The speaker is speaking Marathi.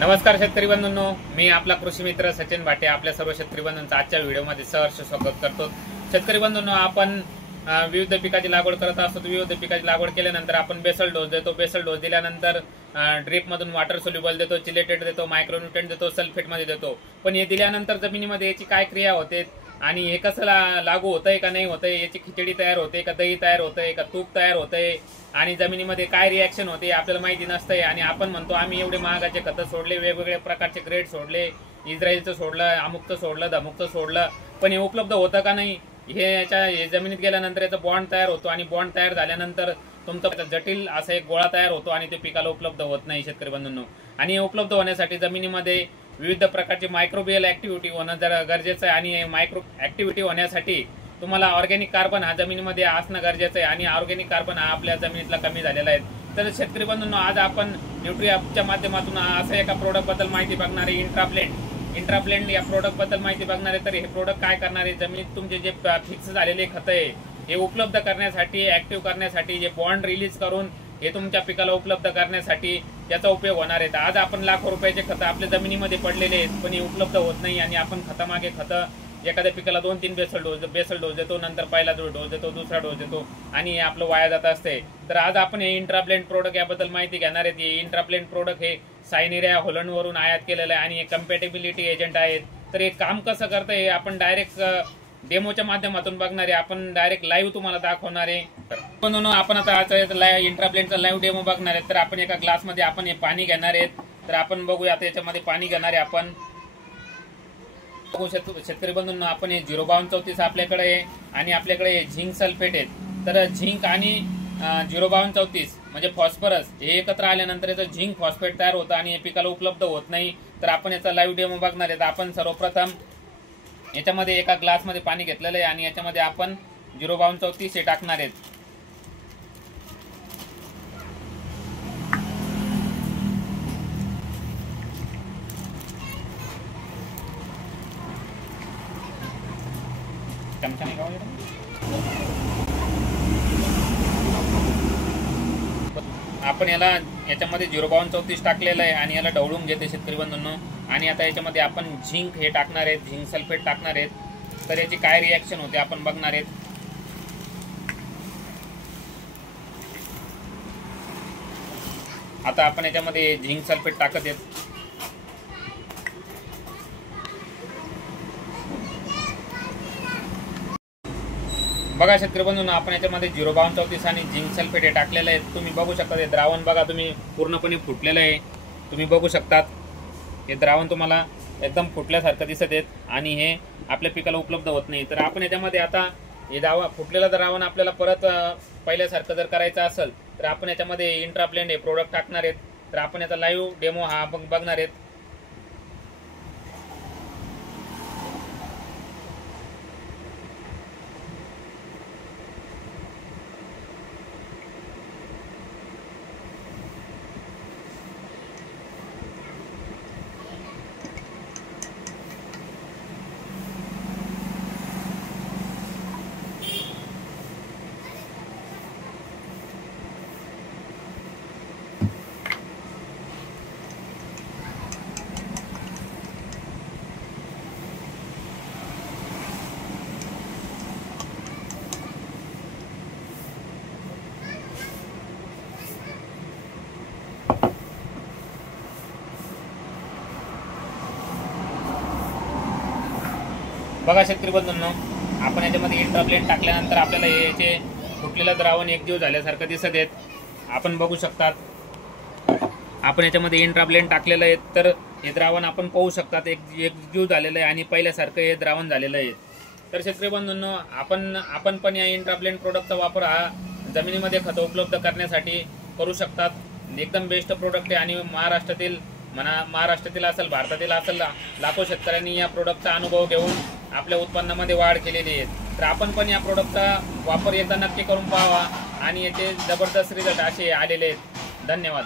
नमस्कार शेतकरी बंधूंनो, मी आपला कृषी मित्र सचिन भाटे आपल्या सर्व शेतकरी बंधूंचं आजच्या व्हिडिओमध्ये सहर्ष स्वागत करतो। शेतकरी बंधूंनो, आपण विविध पिकाची लागवड करत असतो। विविध पिकाची लागवड केल्यानंतर आपण बेसल डोस देतो। बेसल डोस दिल्यानंतर ड्रिप मधून वॉटर सोल्युबल देतो, चिलेटेड देतो, मायक्रोन्यूट्रंट देतो, सल्फेट मध्ये देतो। पण हे दिल्यानंतर जमिनीमध्ये याची काय क्रिया होते आणि हे कसं लागू होतंय का नाही होतंय, याची खिचडी तयार होते का, दही तयार होतंय का, तूप तयार होतंय आणि जमिनीमध्ये काय रिॲक्शन होते आपल्याला माहिती नसतंय। आणि आपण म्हणतो आम्ही एवढे महागाचे खतं सोडले, वेगवेगळ्या प्रकारचे ग्रेड सोडले, इस्रायलचं सोडलं, अमुकचं सोडलं, धमुकचं सोडलं, पण हे उपलब्ध होतं का नाही हे जमिनीत गेल्यानंतर याचा बॉन्ड तयार होतो आणि बॉन्ड तयार झाल्यानंतर तुमचा जटिल असा एक गोळा तयार होतो आणि ते पिकाला उपलब्ध होत नाही शेतकरी बंधूंनो। आणि हे उपलब्ध होण्यासाठी जमिनीमध्ये विविध प्रकारची मायक्रोबियल ऍक्टिव्हिटी होणं जरा गरजेचं आहे आणि मायक्रो ऍक्टिव्हिटी होण्यासाठी तुम्हाला ऑर्गॅनिक कार्बन हा जमिनीमध्ये असणं गरजेचं आहे आणि ऑर्गॅनिक कार्बन हा आपल्या जमिनीतला कमी झालेला आहे। तर शेतकरी बंधूंनो, आज आपण न्यूट्रीअपच्या माध्यमातून असं एका प्रोडक्ट बद्दल माहिती बघणार आहे, इंट्राप्लेंट या प्रोडक्ट बद्दल माहिती बघणार आहे। तर हे प्रोडक्ट काय करणार आहे, जमिनीत तुमचे जे फिक्स झालेले खत आहे हे उपलब्ध करण्यासाठी, ऍक्टिव्ह करण्यासाठी, जे बॉन्ड रिलीज करून हे तुमच्या पिकाला उपलब्ध करण्यासाठी त्याचा उपयोग होणार आहे। आज आपण लाखो रुपयाचे खतं आपल्या जमिनीमध्ये पडलेले आहेत पण हे उपलब्ध होत नाही आणि आपण खतामागे खतं एखाद्या पिकाला 2-3 बेसल डोस देतो, नंतर पहिला डोस देतो, दुसरा डोस देतो आणि आपलं वाया जात असते। तर आज आपण हे इंट्राप्लेंट प्रोडक्ट याबद्दल माहिती घेणार आहेत। हे इंट्राप्लेंट प्रोडक्ट हे सायनेरिया हॉलंडवरून आयात केलेलं आहे आणि हे कम्पॅटेबिलिटी एजंट आहेत। तर हे काम कसं करतं हे आपण डायरेक्ट डेमोच्या माध्यमातून बघणार आहे, आपण डायरेक्ट लाईव्ह तुम्हाला दाखवणार आहे। म्हणून आपण आता इंट्राप्लेंटचा लाईव्ह डेमो बघणार आहे। तर आपण एका ग्लासमध्ये आपण हे पाणी घेणार आहेत। तर आपण बघूया आता याच्यामध्ये पाणी घेणार आहे आपण। शेतकरी बंधूंना आपण हे 05234 आपल्याकडे आहे आणि आपल्याकडे झिंक सल्फेट आहेत। तर झिंक आणि 05234 म्हणजे फॉस्फरस हे एकत्र आल्यानंतर याचं झिंक फॉस्फेट तयार होतं आणि हे पिकाला उपलब्ध होत नाही। तर आपण याचा लाईव्ह डेमो बघणार आहे। आपण सर्वप्रथम याच्यामध्ये एका ग्लासमध्ये पाणी घेतलेलं आहे आणि याच्यामध्ये आपण 05234 हे टाकणार आहेत। आपण याच्यामध्ये 05234 टाकलेलं आहे आणि याला ढवळून घेते शेतकरी बंधूंनो। आणि आता याच्यामध्ये आपण झिंक हे टाकणार आहेत, झिंक सल्फेट टाकणार आहेत। तर याची काय रिॲक्शन होते आपण बघणार आहेत। आता आपण याच्यामध्ये झिंक सल्फेट टाकत आहेत। बघा शेतकरी बंधूंनो, आपण याच्यामध्ये 05234 आणि झिंक सल्फेट हे टाकलेलं आहे। तुम्ही बघू शकता हे द्रावण बघा, तुम्ही पूर्णपणे फुटलेलं आहे, तुम्ही बघू शकतात। हे द्रावण तुम्हाला एकदम फुटल्यासारखं दिसत आहेत आणि हे आपल्या पिकाला उपलब्ध होत नाही। तर आपण याच्यामध्ये आता हे फुटलेलं द्रावण आपल्याला परत पहिल्यासारखं जर करायचं असेल तर आपण याच्यामध्ये इंट्राप्लेंट हे प्रोडक्ट टाकणार आहेत। तर आपण याचा लाईव्ह डेमो हा बघणार आहेत। बघा शेतकरी बंधूंनो, आपण याच्यामध्ये इंट्राप्लेंट टाकल्यानंतर आपल्याला याचे फुटलेलं द्रावण एकजीव झाल्यासारखं दिसत आहेत। आपण बघू शकतात आपण याच्यामध्ये इंट्राप्लेंट टाकलेलं आहे। तर हे द्रावण आपण पाहू शकतात एकजीव झालेलं आहे आणि पहिल्यासारखं हे द्रावण झालेलं आहे। तर शेतकरी बंधूंनो, आपण पण या इंट्राप्लेंट प्रोडक्टचा वापर हा जमिनीमध्ये खतं उपलब्ध करण्यासाठी करू शकतात। एकदम बेस्ट प्रोडक्ट आहे आणि महाराष्ट्रातील असेल, भारतातील असेल, लाखो शेतकऱ्यांनी या प्रोडक्टचा अनुभव घेऊन आपल्या उत्पन्नामध्ये वाढ केलेली आहे। तर आपण पण या प्रोडक्टचा वापर एकदा नक्की करून पाहावा आणि याचे जबरदस्त रिझल्ट असे आलेले आहेत। धन्यवाद।